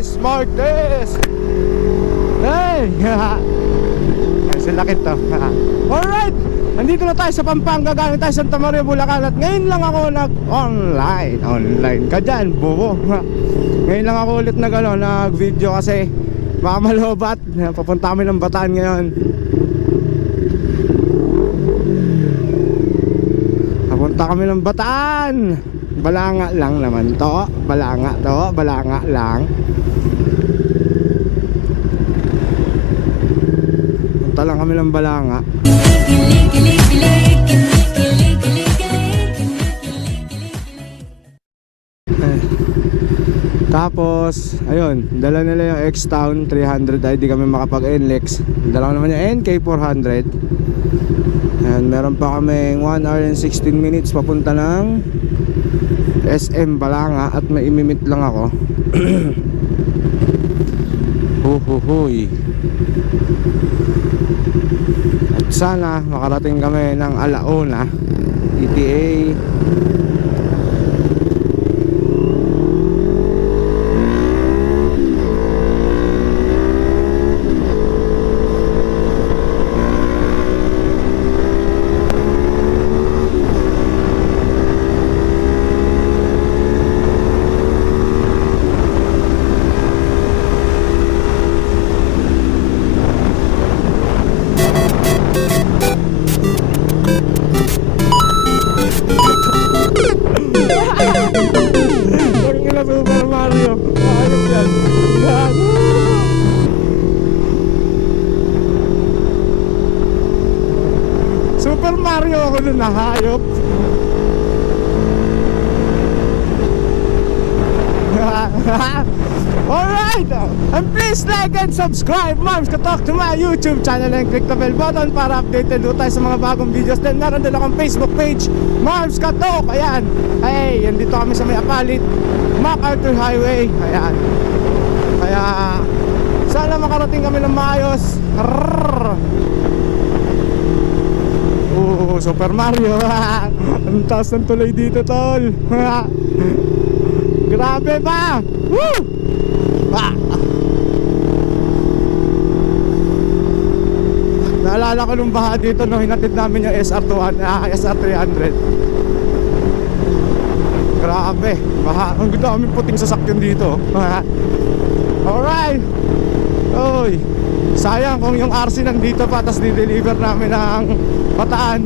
Martes! Hey! Silakit to. Alright! Nandito na tayo sa Pampanga, galing tayo sa Santa Maria, Bulacan. At ngayon lang ako nag-online ka dyan, bubo. Ngayon lang ako ulit nag-video kasi baka malobat. Papunta kami ng Bataan ngayon. Papunta kami ng Bataan. Balanga lang naman to. Balanga lang. Punta lang kami ng Balanga. Tapos, ayun, dala nila yung X-Town 300 ay di kami makapag-NLEX. Dala ko naman yung NK400. And meron pa kaming 1 hour and 16 minutes papunta ng SM Balanga at may imimit lang ako. Huhuhuy. At sana makarating kami ng alauna ETA. Super Mario. Ayun yan. Yan. Super Mario ako nun, nahayop. Alright, and please like and subscribe Marms Katok to my YouTube channel and click the bell button para updated do tayo sa mga bagong videos. Then meron din akong Facebook page, Marms Katok. Ayan, hey, andito kami sa may Apalit, MacArthur Highway. Ayan, kaya sana makarating kami ng maayos. Super Mario. Ang taas ng tuloy dito, tol. Grabe ba? Woo! Naalala ko nung baha dito no, hinatid namin yung SR300. Grabe, baha. Ang daming puting sasakyan dito. Alright. Oy, sayang kung yung RC nandito pa tapos di-deliver namin ng Bataan.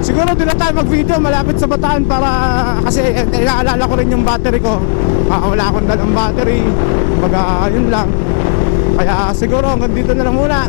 Siguro doon na tayo mag-video malapit sa Bataan para kasi inaalala ko rin yung battery ko. Wala akong dalang battery. Baga, yun lang. Kaya siguro hanggang dito na lang muna.